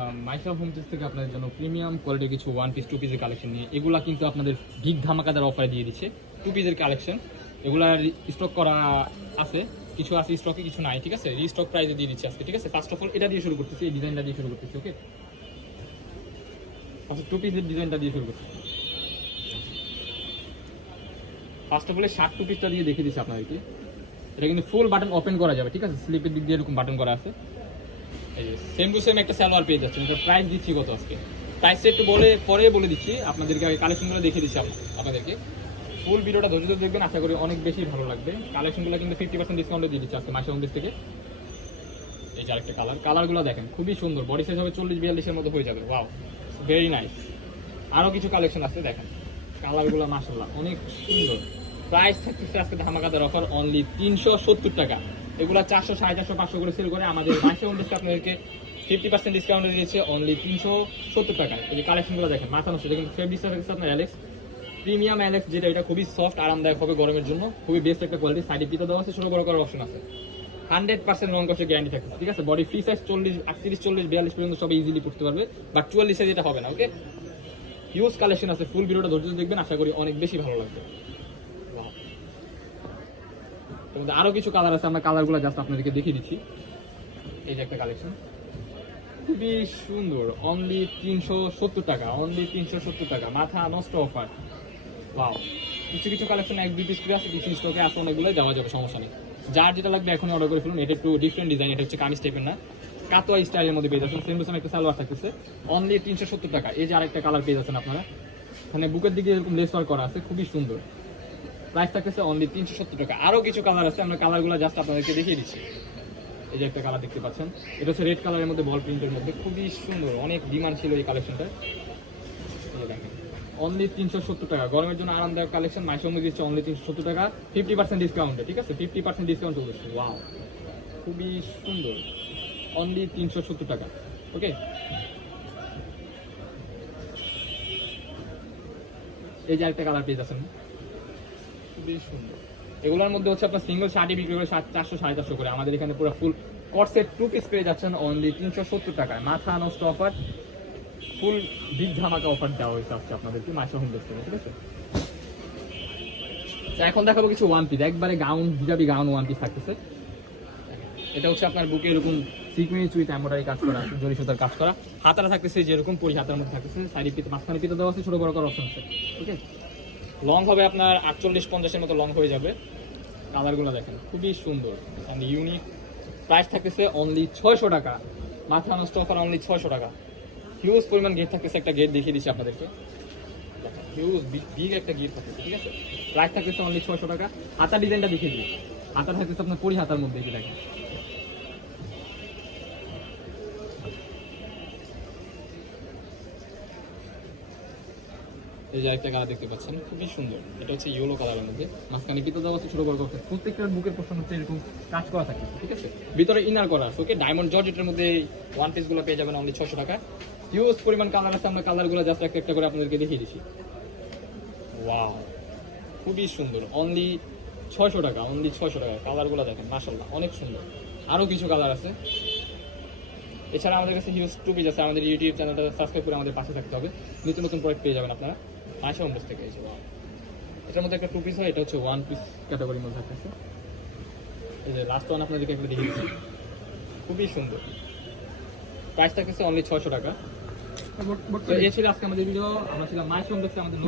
আসলাম Maisha home text থেকে আপনাদের জন্য প্রিমিয়াম কোয়ালিটির কিছু ওয়ান পিস টু পিসের কালেকশন নিয়ে। এগুলা কিন্তু আপনাদের বিগ ধামাকাদার অফারে দিয়ে দিচ্ছে টু পিসের কালেকশন। এগুলার স্টক করা আছে, কিছু আছে স্টকে, কিছু নাই, ঠিক আছে। রিস্টক প্রাইসে দিয়ে দিচ্ছে আজকে, ঠিক আছে। ফার্স্ট অফ অল এটা দিয়ে শুরু করতেছি, এই ডিজাইনটা দিয়ে শুরু করতেছি, ওকে। আচ্ছা, টু পিসের ডিজাইনটা দিয়ে শুরু করতেছি। First of all shirt two পিসটা দিয়ে দেখিয়ে দিচ্ছি আপনাদেরকে। এটা কিন্তু ফুল বাটন ওপেন করা যাবে, ঠিক আছে। স্লিপের দিক দিয়ে এরকম বাটন করা আছে। এই যে সেম টু সেম একটা সালোয়ার পেয়ে যাচ্ছেন। তো প্রাইস দিচ্ছি কত আজকে, প্রাইসটা একটু পরে বলে দিচ্ছি আপনাদেরকে। আগে কালেকশনগুলো দেখিয়ে দিচ্ছি আপনাদেরকে। ফুল ভিডিওটা ধৈর্য ধরে দেখবেন, আশা করি অনেক বেশি ভালো লাগবে। কালেকশনগুলো কিন্তু 50% ডিসকাউন্টে দিয়ে দিচ্ছে আজকে মাইশা হোম টেক্স থেকে। এই যে আরেকটা কালারগুলো দেখেন, খুবই সুন্দর। বডি সাইজ হবে 40-42 মধ্যে হয়ে যাবে। Wow, very nice. আরও কিছু কালেকশন আছে, দেখেন কালারগুলো মাশাআল্লাহ অনেক সুন্দর। প্রাইস থাকতেছে আজকে ধামাকাদার অফার, অনলি 370 টাকা। এগুলো 400, 450, 500 করে সেল করে। আমাদের মাইশা হোম টেক্স আপনাদেরকে 50% ডিসকাউন্টে দিয়েছে অনলি 370 টাকায়। এই যে কালেকশনগুলো দেখেন, মাথা নষ্ট। এটা কিন্তু ফেব্রিক্সটা থাকছে আপনার অ্যালেক্স প্রিমিয়াম অ্যালেক্স, যেটা এটা খুবই সফট, আরামদায়ক হবে গরমের জন্য। খুবই বেস্ট একটা কোয়ালিটি। সাইডে পিতা দেওয়া আছে, ছোট বড় করার অপশন আছে। 100% লং কস্টের গ্যারান্টি থাকছে, ঠিক আছে। বডি ফ্রি সাইজ 40, 38, 40, 42 পর্যন্ত সবাই ইজিলি পড়তে পারবে, বাট 44 সাইজ এটা হবে না, ওকে। হিউজ কালেকশন আছে, ফুল ভিডিওটা ধৈর্য ধরে দেখবেন, আশা করি অনেক বেশি ভালো লাগবে। আরো কিছু কালার আছে, আমরা কালারগুলো জাস্ট আপনাদেরকে দেখিয়ে দিচ্ছি। এই যে একটা কালেকশন, খুবই সুন্দর, অনলি 370 টাকা, অনলি 370 টাকা, মাথা নষ্ট অফার। ওয়াও, কিছু কালেকশন 1-2 পিস করে আছে, কিছু স্টকে আছে, অনেকগুলো দেওয়া যাবে, সমস্যা নেই। যার যেটা লাগবে এখন অর্ডার করে ফেলুন। এটা একটু ডিফারেন্ট ডিজাইন, এটা হচ্ছে কামিজ টাইপের না, কাতোয়া স্টাইলের মধ্যে পেয়ে যাচ্ছেন। সেম টু সেম একটা সালোয়ার থাকতেছে, অনলি 370 টাকা। এই যে আরেকটা কালার পেয়ে যাচ্ছেন আপনারা, মানে বুকের দিকে এরকম লেস ওয়ার্ক করা আছে, খুবই সুন্দর। প্রাইস থাকতেছে অনলি 370 টাকা। আরও কিছু কালার আছে, আমরা কালারগুলো জাস্ট আপনাদেরকে দেখিয়ে দিচ্ছি। এই যে একটা কালার দেখতে পাচ্ছেন, এটা হচ্ছে রেড কালারের মধ্যে বল প্রিন্টের মধ্যে, খুবই সুন্দর। অনেক ডিমান্ড ছিল এই কালেকশনটা। দেখেন, অনলি 370 টাকা। গরমের জন্য আরামদায়ক কালেকশন। মাইশা হোম দিচ্ছে অনলি 370 টাকা, 50% ডিসকাউন্টে, ঠিক আছে। 50% ডিসকাউন্ট চলছে। ওয়াও, খুবই সুন্দর, অনলি 370 টাকা, ওকে। এই যে আরেকটা কালার পেয়ে যাচ্ছেন, খুবই সুন্দর। এগুলোর মধ্যে হচ্ছে আপনার সিঙ্গেল শার্টই বিক্রি করে 400, 450 করে। আমাদের এখানে পুরো ফুল কটসেট টু পিস পেয়ে যাচ্ছেন অনলি 370 টাকায়। মাথা নষ্ট অফার, ফুল বিগ ধামাকা অফার দেওয়া হয়েছে আজকে আপনাদেরকে মাইশা হোম টেক্স থেকে, ঠিক আছে। এখন দেখাবো কিছু ওয়ান পিস, একবারে gown, hijabi gown one piece থাকতেছে। এটা হচ্ছে আপনার বুকে এরকম সিকুয়েন্স উইথ এমব্রয়ডারি কাজ করা, জরি সুতার কাজ করা। হাতারা থাকতেছে যেরকম পরি হাতার মধ্যে থাকতেছে, সাইডে পিতা, মাঝখানে পিতা দেওয়া আছে, ছোট বড় করার অপশন আছে, ওকে। লং হবে আপনার 48-50 মতো লং হয়ে যাবে। কালারগুলো দেখেন, খুবই সুন্দর অ্যান্ড ইউনিক। প্রাইস থাকতেছে অনলি 600 টাকা। মাথা নষ্ট অফার, অনলি 600 টাকা। হিউজ পরিমাণ গেট থাকতেছে, একটা গেট দেখিয়ে দিচ্ছি আপনাদেরকে। হিউজ বিগ একটা গেট থাকতেছে, ঠিক আছে। প্রাইস থাকতেছে অনলি 600 টাকা। হাতার ডিজাইনটা দেখিয়ে দিই। হাতার থাকতেছে আপনার পরি হাতার মধ্যে, কি দেখেন, এই যে একটা কালার দেখতে পাচ্ছেন, খুবই সুন্দর। এটা হচ্ছে ইয়েলো কালারের মধ্যে, মাঝখানে পিতো দেওয়া আছে, ছোট বড় করতে। প্রত্যেকটা বুকের পোর্শন হচ্ছে এরকম কাজ করা থাকে, ঠিক আছে। ভিতরে ইনার করা আছে, ওকে। ডায়মন্ড জর্জেটের মধ্যে ওয়ান পিস গুলো পেয়ে যাবেন অনলি 600 টাকা। হিউজ পরিমাণ কালার আছে, আমরা কালারগুলো জাস্ট একটা করে আপনাদেরকে দেখিয়ে দিচ্ছি। ওয়াও, খুবই সুন্দর, অনলি 600 টাকা, অনলি 600 টাকা। কালারগুলো দেখেন, মাশাআল্লাহ অনেক সুন্দর। আরও কিছু কালার আছে। এছাড়া আমাদের কাছে হিউজ টু পিস আছে। আমাদের ইউটিউব চ্যানেলটা সাবস্ক্রাইব করে আমাদের পাশে থাকতে হবে, নতুন নতুন প্রোডাক্ট পেয়ে যাবেন আপনারা মাইশা হোম টেক্স থেকে। এই যে এটার মধ্যে একটা টু পিস হয়, এটা হচ্ছে ওয়ান পিস ক্যাটাগরির মধ্যে থাকতেছে। এই যে লাস্ট ওয়ান আপনাদেরকে একটা দেখিয়ে দিচ্ছি, খুবই সুন্দর। প্রাইস থাকতেছে অনলি 600 টাকা। এই ছিল আজকে আমাদের ভিডিও। আমরা ছিলাম মাইশা হোম টেক্সে, আমাদের